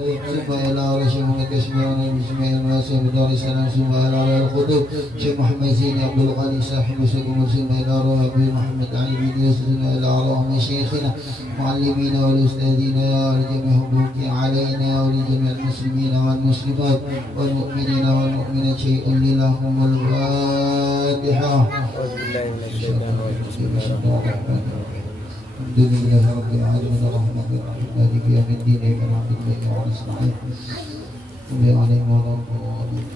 ثم إلى رشيد كشمير بسماء الواسع بدار السلام ثم إلى الخطوب شيخ محمد زين عبد الغني صاحب سكون ثم إلى أبي محمد علي بن يوسف ثم إلى أرواح مشايخنا معلمين والأستاذين يا لجميع حقوق علينا ولجميع المسلمين والمسلمات والمؤمنين والمؤمنات شيء لهم الفاتحة. الحمد لله رب العالمين الرحمن الرحيم مالك يوم الدين إياك نعبد وإياك نستعين اهدنا عليهم ولا الضالين.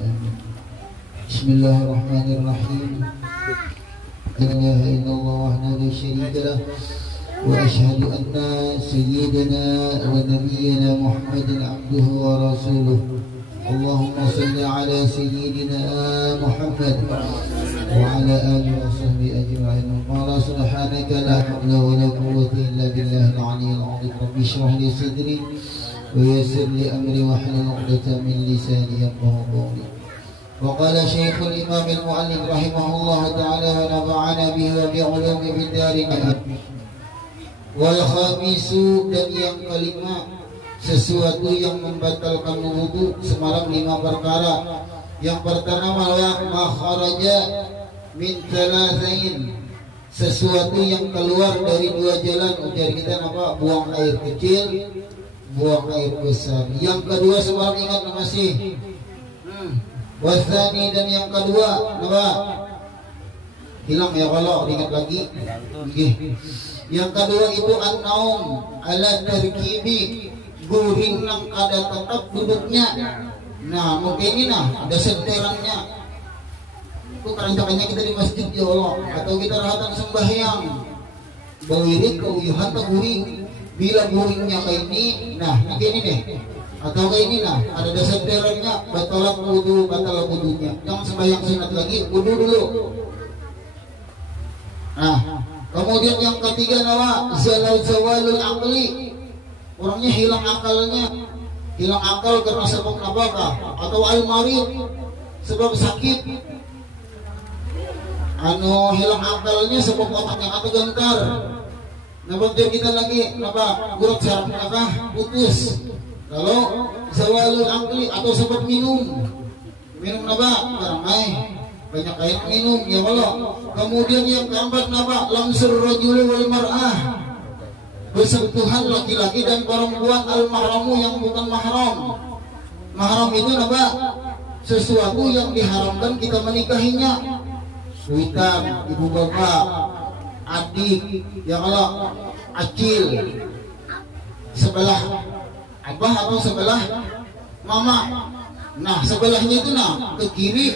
بسم الله الرحمن الرحيم. لا إله إلا الله وحده لا شريك له وأشهد أن سيدنا ونبينا محمد عبده ورسوله. اللهم صل على سيدنا محمد وعلى آله وصحبه أجمعين. قال سبحانك لا حول ولا قوة إلا بالله العلي العظيم. رب اشرح لي صدري ويسر لي أمري واحلل عقدة من لساني يفقهوا قولي. وقال شيخ الإمام المؤلف رحمه الله تعالى ونفعنا به وبعلومه في الدارين. والخامس dan yang kelima, sesuatu yang membatalkan wudu semalam 5 perkara. Yang pertama makharaja min thalathain, sesuatu yang keluar dari 2 jalan. Ujar kita apa? Buang air kecil, buang air besar. Yang kedua semalam ingat masih wasani, dan yang kedua apa? Hilang ya kalau ingat lagi. Yang kedua itu an-naum ala terkibi, guring nang ada tetap duduknya. Nah mungkin ini ada senterannya. Itu kerancakannya kita di masjid ya Allah, atau kita rahatan sembahyang bawirik keuyuhan atau guring. Bila guringnya kayak ini, nah mungkin ini deh, atau kayak ini nah ada senterannya, batalat wudu, batal wudunya. Jangan sembahyang sunat lagi, wudu dulu. Nah kemudian yang ketiga nawa zawalul aqli, orangnya hilang akalnya. Hilang akal karena sebab apakah? Atau al-marid, sebab sakit. Hilang akalnya sebab otaknya atau gentar. Nah kemudian kita lagi apa? Urat saraf apa? Putus. Kalau zawalul aqli atau sebab minum apa? Ramai banyak air minum ya Allah. Kemudian yang keempat apa? Lamsur rajuli wal mar'ah, bersentuhan laki-laki dan perempuan al-mahramu yang bukan mahram. Mahram itu apa? Sesuatu yang diharamkan kita menikahinya. Suitan, ibu bapak, adik, ya Allah, acil, sebelah abah atau sebelah mama. Nah sebelahnya itu nah ke kiri,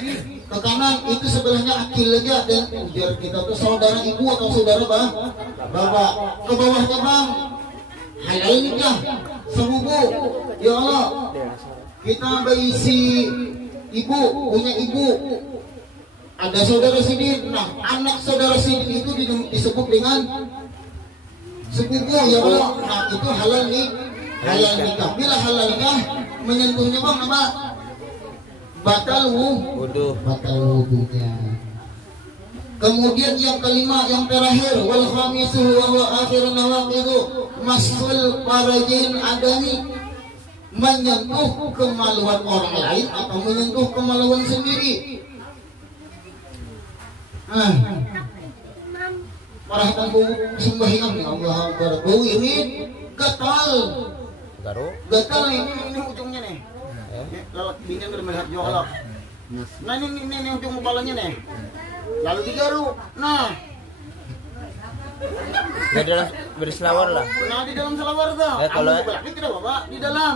ke kanan itu sebelahnya akil aja. Dan biar kita tuh saudara ibu atau saudara bapak. Ke bawahnya bang halal nikah sepupu ya Allah. Kita berisi ibu, punya ibu, ada saudara sidin. Nah anak saudara sidin itu disebut dengan sepupu ya Allah. Nah itu halal nih, halal nikah. Bila halal nikah menyentuhnya bang apa? Batal wudunya. Kemudian yang kelima, yang terakhir, wal khamisu wa huwa akhirun nawaqidu masul farajin adami, menyentuh kemaluan orang lain atau menyentuh kemaluan sendiri. Parahkan bau sembahyang ya Allah Akbar. Bau ini gatal ini ujungnya nih. Kalau bintang udah melihat jolok. Nah ini ujung kepalanya nih. Lalu digaruk. Nah di dalam berselawar lah. Nah di dalam selawar tuh. Kalau laki tidak bapak di dalam.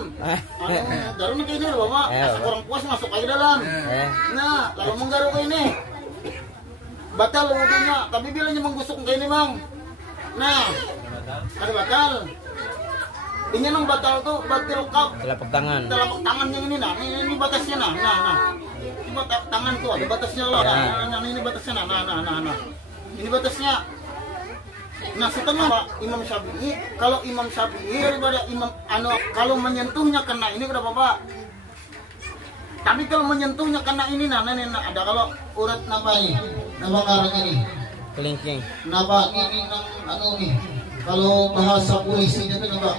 Garuk ini kayaknya bapak. Orang puas masuk aja dalam. Nah lalu menggaruk ini batal wudunya. Tapi bilanya menggusuk kayak ini bang. Nah ada batal. Ini nang batal tuh batil kap. telapak tangan. Telapak tangan yang ini nah, ini batasnya nah. Ini batas tangan tuh ada batasnya loh. Nah, ini batasnya nah. Ini batasnya. Nah, setengah Imam Syafi'i, kalau Imam Syafi'i daripada Imam kalau menyentuhnya kena ini berapa Pak? Tapi kalau menyentuhnya kena ini nah ada kalau urat napa ini? Napa karangnya nih? Kelingking. Napa ini nih? Kalau bahasa polisinya itu apa?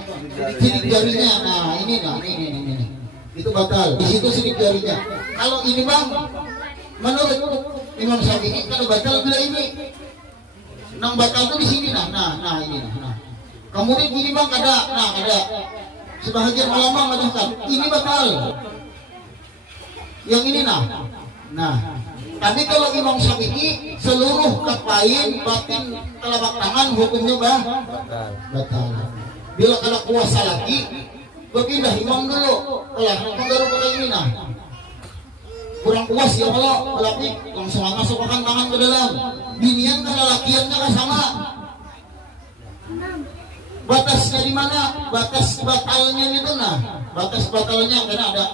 Sidik jarinya. Nah, ini itu batal. Di situ sidik jarinya. Kalau ini bang, menurut Imam Syafi'i kalau batal bila ini, nang batal tuh di sini nah ini nah. Kemudian ini bang ada sebahagian ulama mengatakan ini batal. Yang ini nah. Tapi kalau Imam Syafi'i seluruh kapain batin telapak tangan hukumnya batal. Bila ada kuasa lagi berpindah imam dulu. Baru pakai ini nah. Kurang puas ya kalau laki langsung masukkan tangan ke dalam. Binian kalau lakiannya kan sama. Batasnya di mana? Batas batalnya itu nah. Batas batalnya karena ada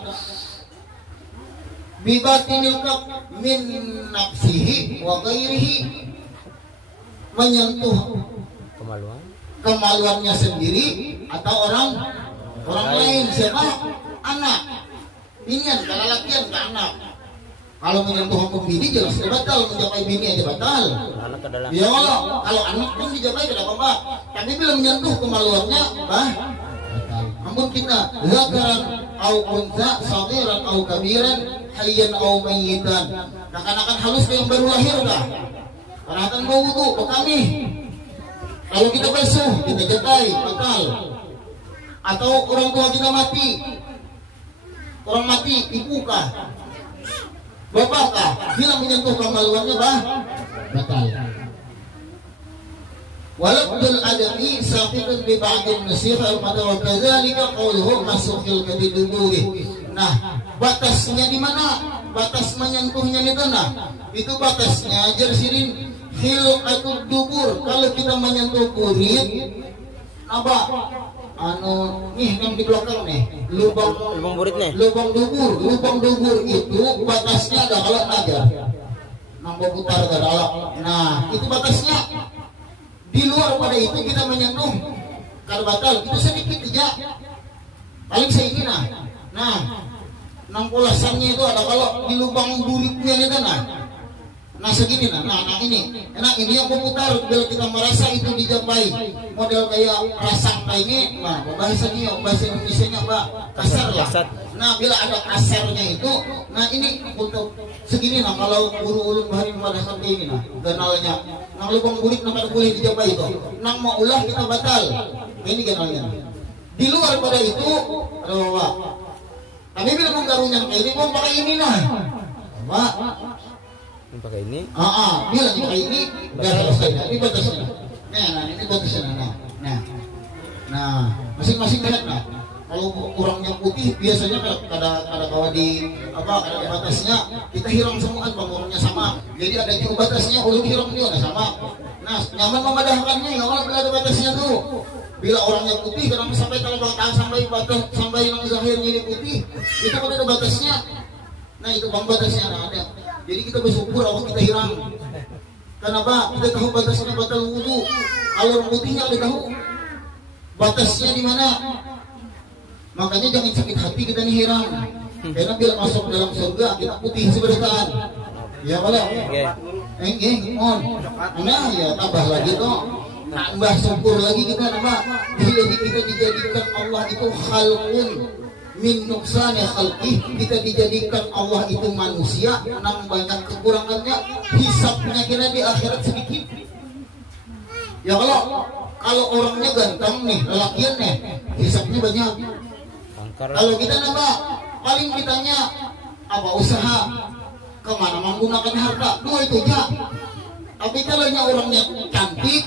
bibatinil kaf min nafsihi wa ghairihi, menyentuh kemaluannya sendiri atau orang lain. Siapa? Anak. Binian kalau lakian ke anak. Kalau menyentuh hukum bini jelas batal, mencapai bini aja batal. Ya kalau anak pun dijapai tidak apa-apa. Tapi bila menyentuh kemaluannya batal. Ampun kita zakaran au unsa saghiran au kabiran hayyan au mayyitan. Akan halus yang baru lahir dah. Karena akan mau wudu kami. Kalau kita basuh kita jatai batal. Atau orang tua kita mati. Orang mati ibukah? Bapakkah? Bila menyentuh kemaluannya batal. Walabdul adami saqitun bi ba'dil nasiha wa kadzalika qawluhu masukhil kadiduburi. Nah, batasnya di mana? Batas menyentuhnya itu nah. Itu batasnya jersirin khilqatud dubur. Kalau kita menyentuh kulit apa? Nih yang di belakang nih, lubang burit nih. Lubang dubur itu batasnya ada kalau aja. Nambah putar ke dalam. Nah, itu batasnya. Di luar pada itu kita menyentuh kalau batal itu sedikit aja. Paling segini nah. Nang pulasannya itu ada kalau di lubang buritnya itu nah segini nah ini yang memutar bila kita merasa itu dijapai model kayak rasang kayak ini bahasa Indonesia-nya kasar lah. Nah bila ada kasarnya itu ini untuk segini kalau guru ulun bahari pada sampai ini ganalnya lubang burit kada boleh dijapai itu mau ulah kita batal ini ganalnya. Di luar pada itu ada bawa. Tapi bila menggarunya kayak ini mau pakai ini pakai ini. Bila pakai ini udah selesai. Ini batasnya. Ini batasnya. Nah, masing-masing lihat Kalau kurangnya putih biasanya kada kawa di batasnya kita hiram semua bangunnya sama. Jadi ada juga batasnya ulun hiram juga sama. Nah, nyaman memadahkannya ya kalau bila ada batasnya tuh. Bila orangnya putih kadang sampai kalau bakal sampai batas sampai yang zahirnya ini putih, itu kan ada batasnya. Nah, itu batasnya ada. Jadi kita bersyukur Allah kita hiram. Kenapa? Kita tahu batasnya batal wudu. Kalau orang putihnya ada tahu batasnya di mana. Makanya jangan sakit hati kita nih hiram. Karena bila masuk dalam surga kita putih seberataan. Ya kalau. Nah ya tambah lagi toh. Tambah syukur lagi kita nama. Bila kita dijadikan Allah itu khalqun min nuqsani khalqih, kita dijadikan Allah itu manusia nang banyak kekurangannya, hisabnya kira di akhirat sedikit. Ya kalau orangnya ganteng nih, lelakian nih, hisabnya banyak. Kalau kita nambah paling ditanya apa usaha, kemana menggunakan harta, dua itu aja. Tapi kalau orangnya cantik,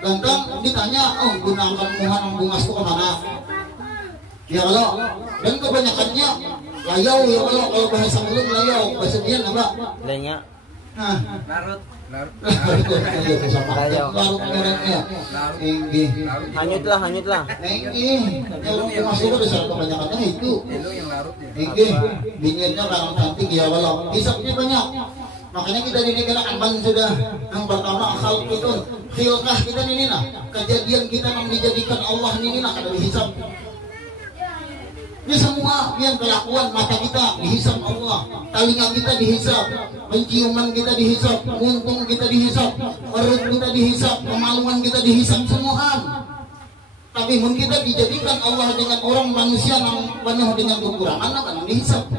ganteng, ditanya gunakan bunga itu kemana? Ya kalau dan kebanyakannya layau ya kalau bahasa belum layau bahasa dia apa? Lenya. Larut. Larut merahnya. Hanyut lah. Kalau masuk ke dasar kebanyakannya itu. Yang larut ya. Bingirnya orang cantik ya kalau hisapnya banyak. Makanya kita di negara aman sudah. Yang pertama akal itu khilqah kita ini kejadian kita yang dijadikan Allah ini kada dihisap. Ini semua yang kelakuan mata kita dihisap Allah, telinga kita dihisap, penciuman kita dihisap, muntung kita dihisap, perut kita dihisap, kemaluan kita dihisap semua. Tapi mun kita dijadikan Allah dengan orang manusia yang penuh dengan kekurangan, kan dihisap.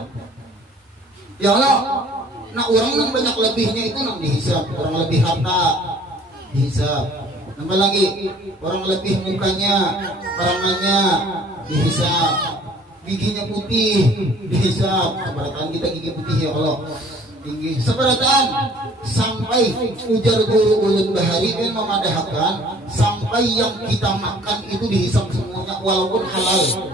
Ya Allah, nah orang yang banyak lebihnya itu nang dihisap, orang lebih harta dihisap. Nambah lagi, orang lebih mukanya, perangannya dihisap, giginya putih dihisap. Keberatan kita gigi putih ya Allah. Tinggi seberatan sampai ujar guru ulun bahari dan memadahkan sampai yang kita makan itu dihisap semuanya walaupun halal.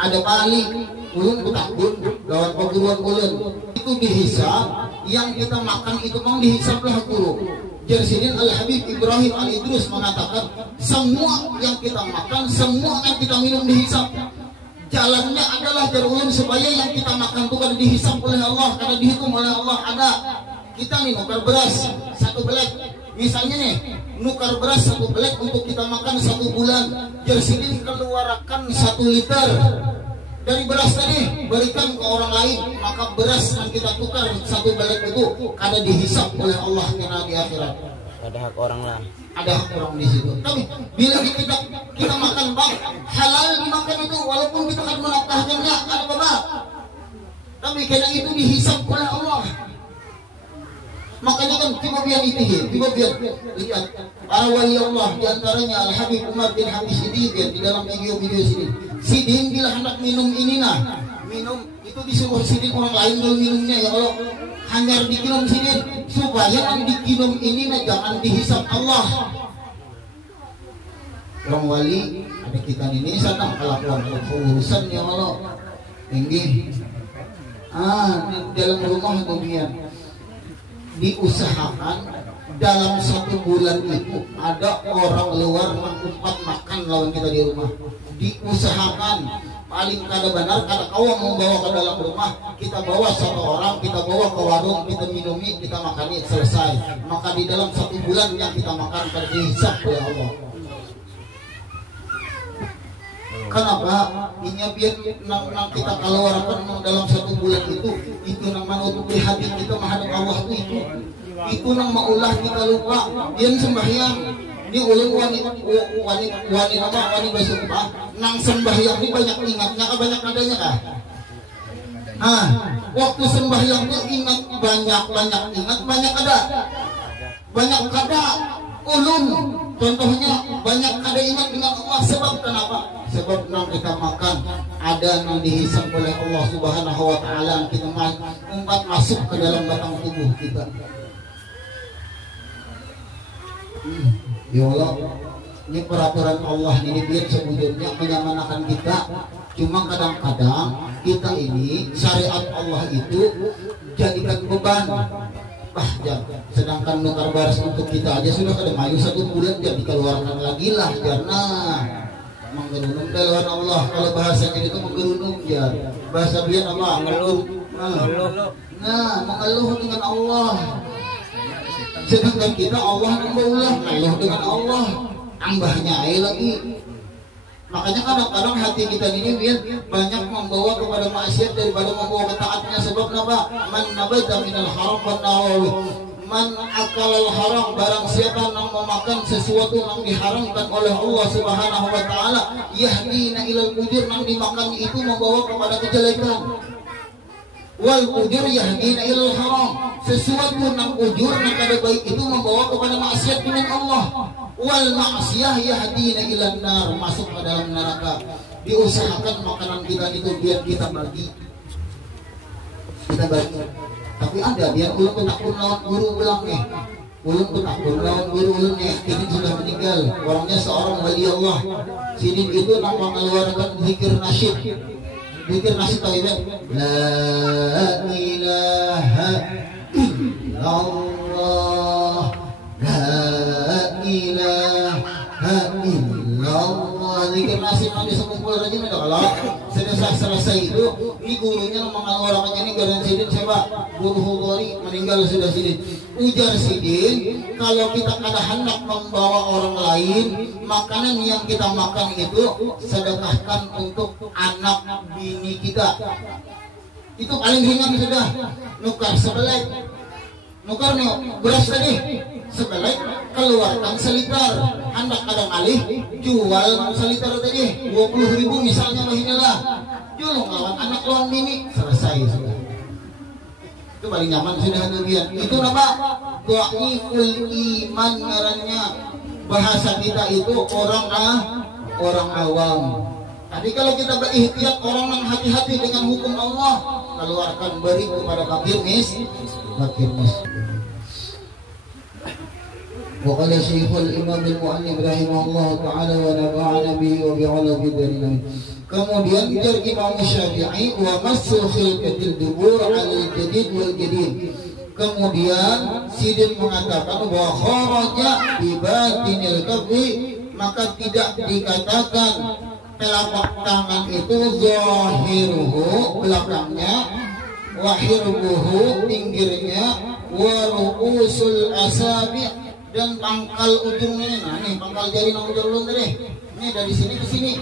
Ada paling ulun kutakun lawan perguruan ulun itu dihisap, yang kita makan itu memang dihisaplah guru. Jersidin Al-Habib Ibrahim Al-Idrus mengatakan semua yang kita makan, semua yang kita minum dihisap. Jalannya adalah ulun supaya yang kita makan itu kada dihisap oleh Allah, kada dihitung oleh Allah. Ada kita nih nukar beras satu belek, misalnya nih nukar beras satu belek untuk kita makan 1 bulan. Jersidin keluarkan 1 liter dari beras tadi, berikan ke orang lain, maka beras yang kita tukar 1 belek itu kada dihisap oleh Allah karena di akhirat. Ada hak orang lah. Ada hak orang di situ. Tapi bila kita makan bang halal dimakan itu, walaupun kita akan menafkahkannya, ada apa? Tapi karena itu dihisap oleh Allah. Makanya kan coba biar lihat para wali Allah, diantaranya Al Habib Umar bin Habib Sidin di dalam video sini. Sidin bila hendak minum ini minum itu disuruh Sidin orang lain dulu minumnya ya Allah. Hanya diminum Sidin supaya yang diminum ini jangan dihisap Allah. Orang wali ada kita ini sana kelakuan urusan ya Allah. Tinggi. Di dalam rumah kemudian diusahakan dalam 1 bulan itu ada orang luar mengumpat makan lawan kita di rumah. Diusahakan paling kada benar kada kau mau bawa ke dalam rumah, kita bawa 1 orang, kita bawa ke warung, kita minumi, kita makani selesai. Maka di dalam 1 bulan yang kita makan terhisap oleh Allah. Kenapa? Ini biar nang kita keluarkan dalam 1 bulan itu nang menutupi hati kita menghadap Allah itu nang maulah kita lupa. Dia sembahyang ini ulun wani basumpah nang sembahyang ini banyak ingatnya kah, banyak adanya kah? Waktu sembahyang itu ingat banyak ingat banyak ada ulun contohnya banyak ada ingat dengan Allah. Sebab kenapa? Sebab nang kita makan ada nang dihisap oleh Allah Subhanahu wa taala, kita umpat masuk ke dalam batang tubuh kita. Ya Allah, ini peraturan Allah ini biar sebetulnya menyamanakan kita. Cuma kadang-kadang kita ini syariat Allah itu jadikan beban. Sedangkan nukar baras untuk kita aja sudah kada mayu 1 bulan dia dikeluarkan lagi lah karena menggerunung dalam Allah. Kalau bahasanya itu menggerunung ya. Bahasa biar apa? Mengeluh. Mengeluh dengan Allah. Sedangkan kita Allah mengeluh dengan Allah, tambahnya lagi. Makanya kadang-kadang hati kita ini banyak membawa kepada maksiat daripada membawa ke taatnya. Sebab apa? Man nabata minal haram wan nawawi. Man akalal haram, barang siapa yang memakan sesuatu yang diharamkan oleh Allah Subhanahu wa taala, yahdina ilal fujur, yang dimakan itu membawa kepada kejelekan. Wal ujur yahdina ilal haram, sesuatu yang ujur yang kada baik itu membawa kepada maksiat dengan Allah. Wal maksiyah yahdina ilan nar, masuk ke dalam neraka. Diusahakan makanan kita itu biar kita bagi. Tapi ada dia ulun takut lawan guru ulang ulun takut lawan guru ulun ini sudah meninggal, orangnya seorang wali Allah. Sini itu nak mengeluarkan zikir nasyid tahu ya? La ilaha illallah, la ilaha illallah. Zikir nasyid nanti sekumpul aja nih kalau selesai itu ini gurunya mengeluarkannya ini garan Sidin siapa? Guru Hudori meninggal sudah Sidin. Ujar Sidin, kalau kita kada hendak membawa orang lain, makanan yang kita makan itu sedekahkan untuk anak bini kita. Itu paling ringan sudah. Nukar sebelek, nukar nih beras tadi sebelek keluarkan seliter, hendak ada malih jual seliter tadi 20.000 misalnya mahinalah, jual lawan anak lawan mini selesai sudah. Itu paling nyaman sudah demikian. Itu nama dhaiful iman ngarannya. Bahasa kita itu orang awam. Tapi kalau kita berikhtiar orang yang hati-hati dengan hukum Allah, keluarkan beri kepada fakir miskin. Wa qala Syekhul Imam Al-Mu'allim rahimahullah ta'ala wa nafa'ana bihi wa bi'ala bidarin. Kemudian jar Imam Syafi'i wa massu khilqatil dubur 'alal jadid wal jadid. Kemudian Sidin mengatakan bahwa kharaja bi batinil kaffi, maka tidak dikatakan telapak tangan itu zahiruhu belakangnya, wa hirbuhu pinggirnya, wa ru'usul asabi' dan pangkal ujungnya. Nah nih pangkal jari nang ujung tadi. Ini dari sini ke sini.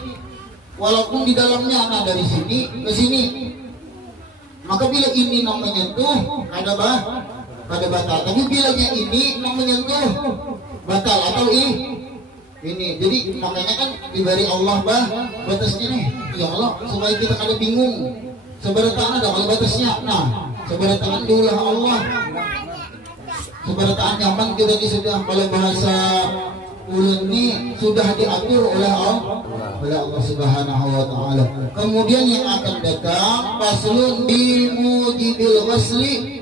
Walaupun di dalamnya nah dari sini ke sini. Maka bila ini nang menyentuh ada pada batal. Tapi bilanya ini nang menyentuh batal atau ini. Jadi makanya kan diberi Allah batasnya nih. Ya Allah supaya kita kada bingung. Seberapa ada kalau batasnya. Nah, seberapa diulah Allah. Seberapa nyaman kita ini sudah kalau bahasa ulun ini sudah diatur oleh Allah Subhanahu wa taala. Kemudian yang akan datang paslun bi mujibil ghusli,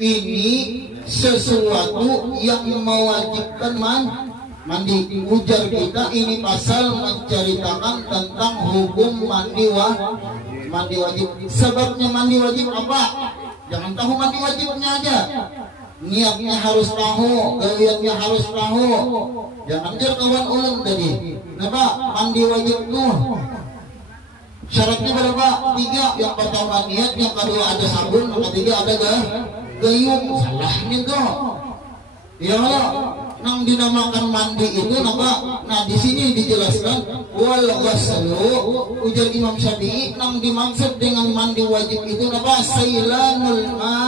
ini sesuatu yang mewajibkan mandi. Ujar kita ini pasal menceritakan tentang hukum mandi wajib. Sebabnya mandi wajib apa? Jangan tahu mandi wajibnya aja. Niatnya harus tahu, gawiannya harus tahu. Jangan jar kawan ulun tadi. Kenapa? Mandi wajib tuh syaratnya berapa? 3. Yang pertama niat, yang kedua ada sabun, yang ketiga ada gayung. Salahnya tuh. Ya Allah, nang dinamakan mandi itu apa? Nah di sini dijelaskan wal ghuslu, ujar Imam Syafi'i, nang dimaksud dengan mandi wajib itu apa? Sailanul ma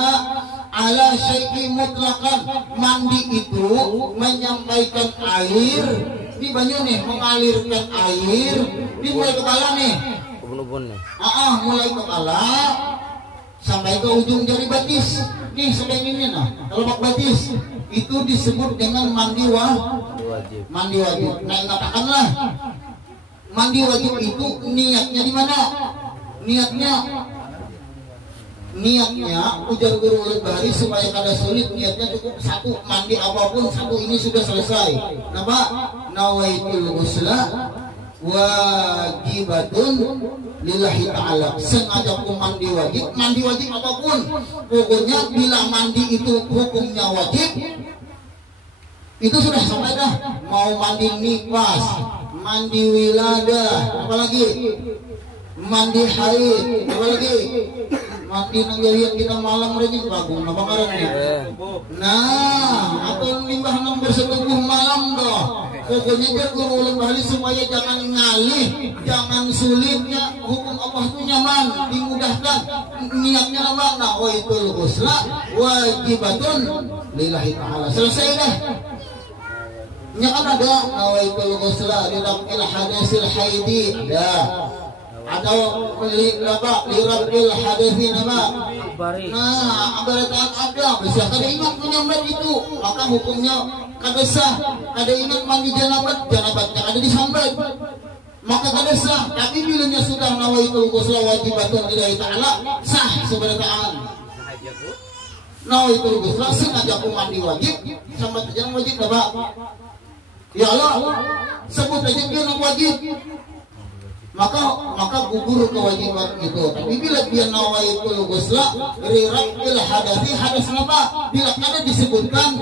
ala syai'i mutlaqan. Mandi itu menyampaikan air di banyu nih, mengalirkan air di mulai kepala nih. Ubun-ubun nih. Mulai kepala sampai ke ujung jari batis. Nih sampai ini nah, telapak batis. Itu disebut dengan mandi wajib. Mandi wajib. Nah, katakanlah mandi wajib itu niatnya di mana? Niatnya ujar guru Al-Bahri supaya kada sulit, niatnya cukup satu, mandi apapun satu ini sudah selesai. Napa? Nawaitul ghusla wajibatun lillahi ta'ala. Sengaja aku mandi wajib apapun. Pokoknya bila mandi itu hukumnya wajib, itu sudah sampai dah. Mau mandi nifas, mandi wiladah, apalagi mandi haid, apalagi mandi nanggalian kita malam renyek bagus apa ngarannya. Nah, atau limbah nang bersetubuh malam doh. Pokoknya dia guru ulun balik supaya jangan ngalih, jangan sulitnya. Hukum Allah itu nyaman, dimudahkan. Niatnya apa? Nawaitul ghusla wajibatun lillahi ta'ala. Selesai dah. Nya kan ada nawaitul ghusla lirafil hadasil haidi. Atau lirafil hadasin apa? Nah, abaratan ada. Bisa kada ingat menyambat itu, maka hukumnya kada sah. Kada ingat mandi janabatnya ada disambat, maka kada sah. Tapi bilanya sudah nawaitul ghusla wajibatun lillahi ta'ala, sah seberataan. Nawaitul ghusla sengaja aku mandi wajib, sambat aja wajib apa? Ya Allah, sebut aja dia wajib. Maka gugur kewajiban itu. Tapi bila dia nawaitul ghusla lirafil hadasi, hadas apa? Bila kada disebutkan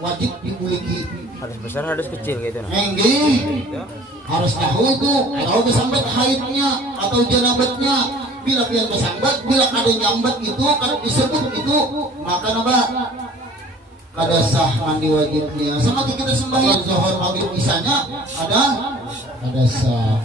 wajib dimiliki. Hadas besar, hadas kecil gitu. Harus tahu itu, atau kesambat haidnya atau janabatnya. Bila dia kesambat, bila ada nyambat itu, kalau disebut itu, maka apa? Kada sah mandi wajibnya. Sama kita sembahyang zuhur maghrib isanya ada sah.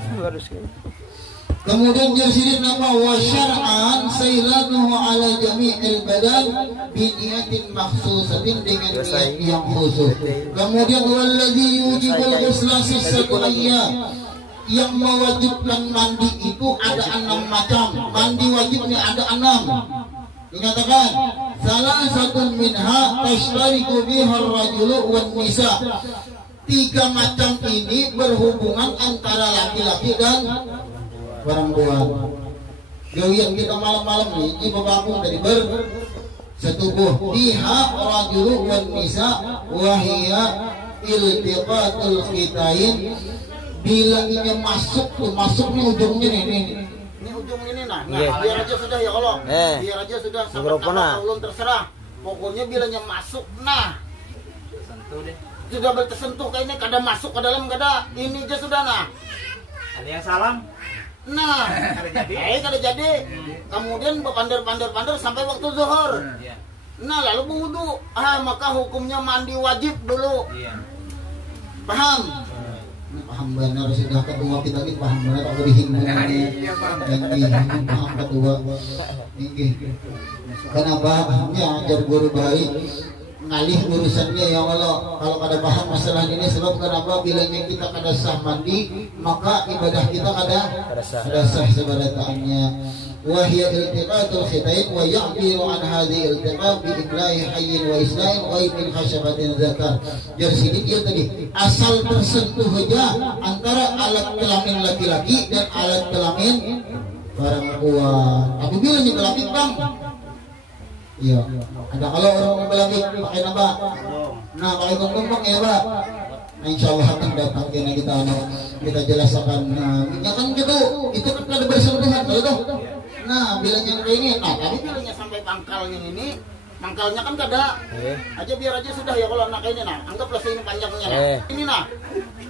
Kemudian jadi nama wa syar'an saylanuhu ala jami'il badan bi niyatin makhsusatin dengan niat yang khusus. Kemudian wallazi yujibul ghusla sisatu ayyam, yang mewajibkan mandi itu ada 6 macam. Mandi wajibnya ada 6. Dikatakan salah satu minha tashtariku biha ar-rajulu wan nisa. 3 macam ini berhubungan antara laki-laki dan perempuan. Gawian kita malam-malam ini bangun dari bersetubuh. Biha rajulu wan nisa wa hiya iltiqatul khitain. Bila ini masuk tuh, masuknya ujungnya ini ujung ini nah. Biar aja sudah ya Allah. Biar aja sudah sampai belum terserah. Pokoknya bilanya masuk nah. Sentuh deh. Sudah bertersentuh kayak ini, kada masuk ke dalam kada. Ini aja sudah nah. Ada yang salam. Nah, kada jadi. Kemudian berpandar sampai waktu zuhur. Nah, lalu berwudu. Maka hukumnya mandi wajib dulu. Paham? Paham benar sudah kedua kita ini paham benar apa dihimbauannya yang paham kedua. Kenapa? Ya ajar guru baik ngalih urusannya ya Allah. Kalau kada paham masalah ini sebab kenapa bilanya kita kada sah mandi maka ibadah kita kada sah sebarataannya. Wa hiya iltiqatul khitain wa ya'biru an hadhihi iltiqat bi ikrahi hayyin wa islahin wa min khashabatin zakar. Jadi sini dia tadi asal tersentuh saja antara alat kelamin laki-laki dan alat kelamin perempuan. Apabila ini kelamin bang, iya. Ada kalau orang belakik pakai apa? Nah pakai kondom ya pak. Nah, insya Allah akan datang kita jelaskan. Ya kan gitu, itu kan ada bersentuhan betul. Nah bilangnya kayak ini, nah tapi bilangnya sampai pangkalnya ini, pangkalnya kan kada. Aja biar aja sudah ya kalau anak ini nah, anggaplah ini panjangnya nah. Ini nah,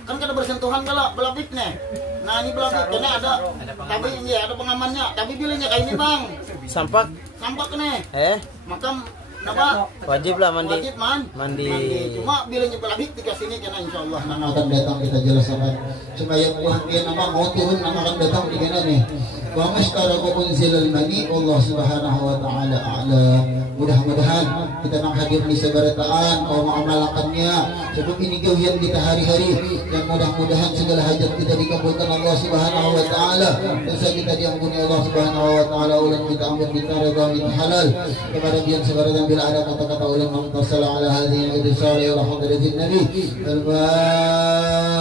kan kada bersentuhan kalau belabit nih. Nah ini belabit karena ada, tapi ini ada pengamannya. Tapi bilangnya kayak ini bang. Sampak nih. Maka kenapa? Wajib lah mandi. Wajib mandi. Cuma bilangnya pelabik di sini karena insya Allah nama akan datang kita jelaskan. Supaya buah dia nama mau turun nama akan datang di mana nih. Wa mashtaraku unzilal mani Allah subhanahu wa ta'ala a'la. Mudah-mudahan kita nak hadir di sebarataan mau mengamalkannya sebab ini gawian kita hari-hari dan mudah-mudahan segala hajat kita dikabulkan Allah subhanahu wa ta'ala. Dosa kita diampuni Allah subhanahu wa ta'ala. Ulang kita ambil kita redha min halal kepada biang sebarataan bila ada kata-kata ulang mengtasala ala hadhihi al-idhsari wa hadratin nabi al-fatihah.